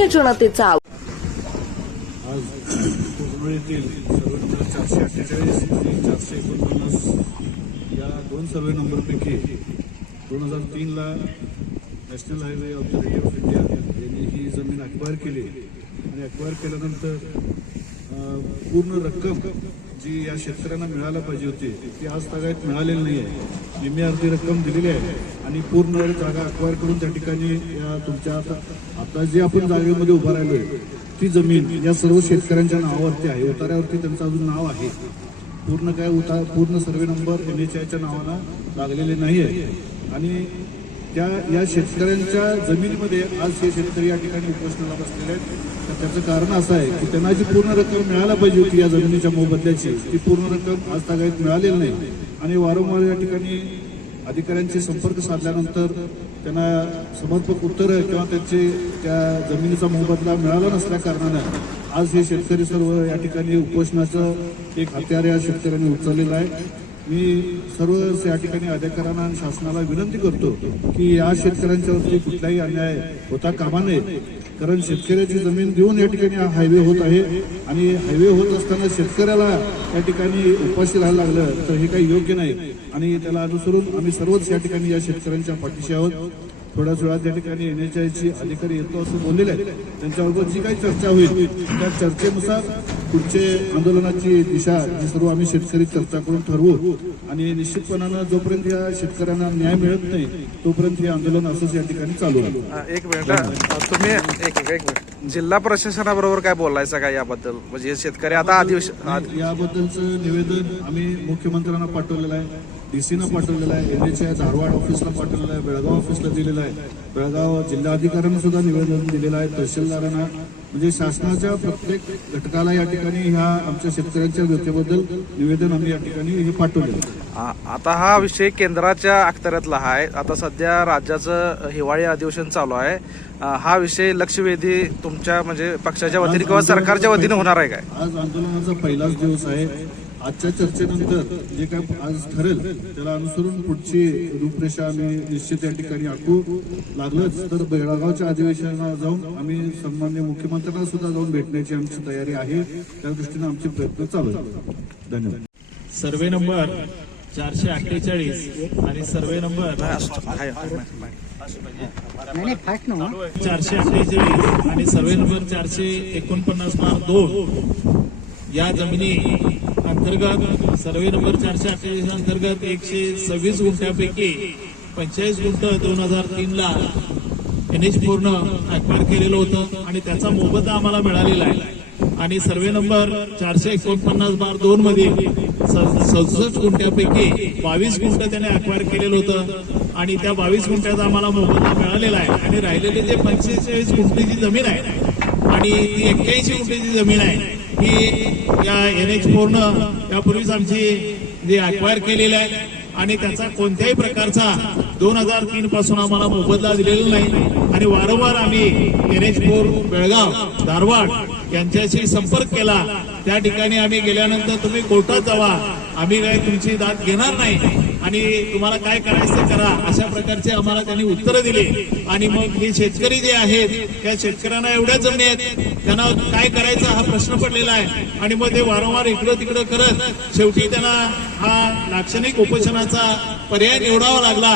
सर्वसामान्य जनतेचा आज येथील सर्वे नंबर 448 आणि 449 या दोन सर्वे नंबरपैकी 2003ला national highway authority of India यांनी ही जमीन अक्वायर केली आणि अक्वायर केल्यानंतर पूर्ण रक्कम जी या शेतकऱ्यांना मिळायला पाहिजे होती ती आज तागायत मिळालेली नाही आहे. निम्मी अर्धी रक्कम दिलेली आहे आणि पूर्ण जागा अक्वायर करून त्या ठिकाणी या तुमच्या आता जे आपण जागेमध्ये उभा राहिलोय ती जमीन या सर्व शेतकऱ्यांच्या नावावरती आहे. उतार्यावरती त्यांचं अजून नाव आहे. पूर्ण पूर्ण सर्वे नंबर NHIच्या नावानं लागलेले नाही आहे आणि या शेतकऱ्यांच्या जमिनीमध्ये आज हे शेतकरी या ठिकाणी उपोषणाला बसलेले आहेत. तर त्याचं कारण असं आहे की त्यांना जी पूर्ण रक्कम मिळायला पाहिजे होती या जमिनीच्या मोबदल्याची ती पूर्ण रक्कम आज तागायत मिळालेली नाही आणि वारंवार या ठिकाणी अधिकाऱ्यांशी संपर्क साधल्यानंतर त्यांना समर्पक उत्तरं किंवा त्या जमिनीचा मोबदला मिळाला नसल्या कारणानं आज हे शेतकरी सर्व या ठिकाणी उपोषणाचं एक हत्यार या शेतकऱ्यांनी उचललेलं आहे. मी सर्व या ठिकाणी अधिकाऱ्यांना आणि शासनाला विनंती करतो की या शेतकऱ्यांच्यावरती कुठलाही अन्याय होता कामा नये. कारण शेतकऱ्याची जमीन देऊन या ठिकाणी हा हायवे होत आहे आणि हायवे होत असताना शेतकऱ्याला या ठिकाणी उपाशी राहायला लागलं तर हे काही योग्य नाही आणि त्याला अनुसरून आम्ही सर्वच या ठिकाणी या शेतकऱ्यांच्या पाठीशी आहोत. थोड्याच वेळात या ठिकाणी NHIची अधिकारी येतो असं बोललेले आहेत. त्यांच्याबरोबर जी काही चर्चा होईल त्या चर्चेनुसार पुढचे आंदोलनाची दिशा जी सर्व आम्ही शेतकरी चर्चा करून ठरवू आणि निश्चितपणानं जोपर्यंत या शेतकऱ्यांना न्याय मिळत नाही तोपर्यंत हे आंदोलन असंच या ठिकाणी चालू आहे. एक मिनिट, तुम्ही एक मिनिट जिल्हा प्रशासनाबरोबर काय बोलायचं का याबद्दल? म्हणजे शेतकरी आता याबद्दलचं निवेदन आम्ही मुख्यमंत्र्यांना पाठवलेलं आहे, DC पाठवलेलं आहे, NHI धारवाड ऑफिसला पाठवलेलं आहे, बेळगाव ऑफिसला दिलेलं आहे, बेळगाव जिल्हाधिकाऱ्यांना सुद्धा निवेदन दिलेलं आहे, तहसीलदारांना म्हणजे शासनाच्या प्रत्येक घटकाला या ठिकाणी ह्या आमच्या शेतकऱ्यांच्या व्यथेबद्दल निवेदन आम्ही या ठिकाणी हे पाठवलेलं आहे. आता हा विषय केंद्राच्या अखत्यारीतला आहे. आता सध्या राज्याचं हिवाळी अधिवेशन चालू आहे. हा विषय लक्षवेधी तुमच्या म्हणजे पक्षाच्या वतीने किंवा सरकारच्या वतीने होणार आहे काय? आज आंदोलनाचा पहिलाच दिवस आहे. आजच्या चर्चेनंतर जे काय आज ठरेल त्याला अनुसरून पुढची रूपरेषा आम्ही निश्चित या ठिकाणी आखू. लागलंच तर बेळगावच्या अधिवेशनाला जाऊन आम्ही सन्माननीय मुख्यमंत्र्यांना सुद्धा जाऊन भेटण्याची आमची तयारी आहे. त्या दृष्टीने आमचे प्रयत्न चालू आहेत. धन्यवाद. सर्वे नंबर 448 आणि सर्वे नंबर 448 आणि सर्वे नंबर 449/2 या जमिनी अंतर्गत सर्वे नंबर 448 अंतर्गत 126 गुंठ्यापैकी 45 गुंठ 2003ला NH4 अक्वायर केलेलं होतं आणि त्याचा मोबदला आम्हाला मिळालेला आहे. आणि सर्वे नंबर 449/2 मध्ये 67 गुंठ्यापैकी 22 गुंठ त्याने अक्वायर केलेलं होतं आणि त्या 22 गुंठ्याचा आम्हाला मोबदला मिळालेला आहे. आणि राहिलेले जे 45 गुंठेची जमीन आहे आणि ती 81 गुंठेची जमीन आहे ही या NH4 यापूर्वीच आमची जे अक्वायर केलेलं आहे आणि त्याचा कोणत्याही प्रकारचा 2003 पासून आम्हाला मोबदला दिलेला नाही. आणि वारंवार आम्ही NH4 बेळगाव धारवाड यांच्याशी संपर्क केला. त्या ठिकाणी आम्ही गेल्यानंतर तुम्ही कोर्टात जावा, आम्ही काही तुमची दाद घेणार नाही आणि तुम्हाला काय करायचं ते करा अशा प्रकारचे आम्हाला त्यांनी उत्तरं दिली. आणि मग हे शेतकरी जे आहेत त्या शेतकऱ्यांना एवढ्या जमिनी आहेत त्यांना काय करायचं हा प्रश्न पडलेला आहे. आणि मग ते वारंवार इकडं तिकडं करत शेवटी त्यांना हा लाक्षणिक उपोषणाचा पर्याय निवडावा लागला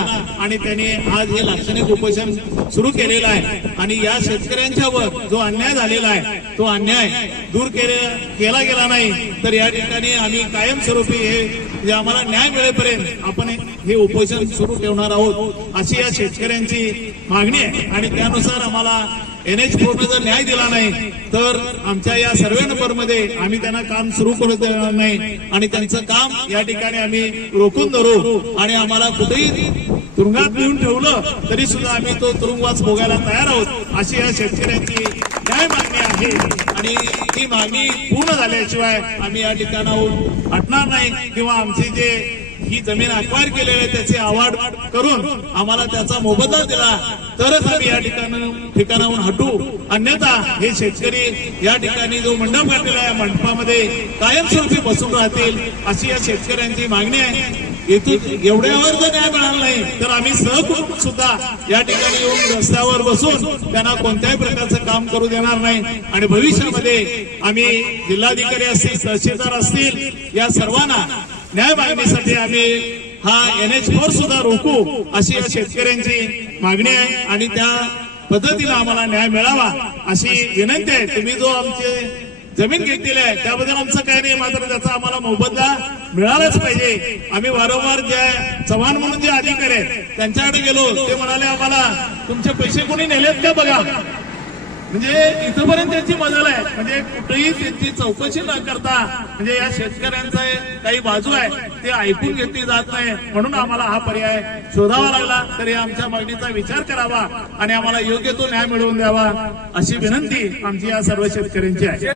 आणि त्यांनी आज हे लाक्षणिक उपोषण सुरू केलेलं आहे. आणि या शेतकऱ्यांच्यावर जो अन्याय झालेला आहे तो अन्याय दूर केला गेला नाही तर या ठिकाणी आम्ही कायमस्वरूपी हे आम्हाला न्याय मिळेपर्यंत आपण हे उपोषण सुरू ठेवणार आहोत अशी या शेतकऱ्यांची मागणी आहे. आणि त्यानुसार आम्हाला NH4 जर न्याय दिला नाही तर आमच्या या सर्वे नंबरमध्ये आम्ही त्यांना काम सुरू करू देणार नाही आणि त्यांचं काम या ठिकाणी आम्ही रोखून धरू आणि आम्हाला कुठेही तुरुंगात नेऊन ठेवलं तरी सुद्धा आम्ही तो तुरुंगवास भोगायला तयार आहोत अशी या शेतकऱ्यांची न्याय मागणी आहे. आणि ही मागणी पूर्ण झाल्याशिवाय आम्ही या ठिकाणाहून हटणार नाही किंवा आमची जे ही जमीन अक्वायर केलेली आहे त्याची आवाड करून आम्हाला त्याचा मोबदला दिला तरच आम्ही या ठिकाणाहून हटू. अन्यथा हे शेतकरी या ठिकाणी जो मंडप घातलेला आहे मंडपामध्ये कायमस्वरूपी बसून राहतील अशी या शेतकऱ्यांची मागणी आहे. इथून एवढ्यावर जर न्याय मिळाला नाही तर आम्ही सहकुटुंब सुद्धा या ठिकाणी येऊन रस्त्यावर बसून त्यांना कोणत्याही प्रकारचं काम करू देणार नाही आणि भविष्यामध्ये आम्ही जिल्हाधिकारी असतील, तहसीलदार असतील, या सर्वांना न्याय मागणीसाठी आम्ही हा NH4 सुद्धा रोखू अशी या शेतकऱ्यांची मागणी आहे आणि त्या पद्धतीनं आम्हाला न्याय मिळावा अशी विनंती आहे. तुम्ही जो आमचे जमीन घेतलेली आहे त्याबद्दल आमचं काही नाही, मात्र त्याचा आम्हाला मोबदला मिळालाच पाहिजे. आम्ही वारंवार ज्या चव्हाण म्हणून जे अधिकारी आहेत त्यांच्याकडे गेलो, ते म्हणाले आम्हाला तुमचे पैसे कोणी नेलेत का बघा. म्हणजे इथपर्यंत त्यांची मजल आहे, म्हणजे कुठेही त्यांची चौकशी न करता म्हणजे या शेतकऱ्यांचा काही बाजू आहे ते ऐकून घेतली जात नाही. म्हणून आम्हाला हा पर्याय शोधावा लागला. तरी आमच्या मागणीचा विचार करावा आणि आम्हाला योग्य तो न्याय मिळवून द्यावा अशी विनंती आमची या सर्व शेतकऱ्यांची आहे.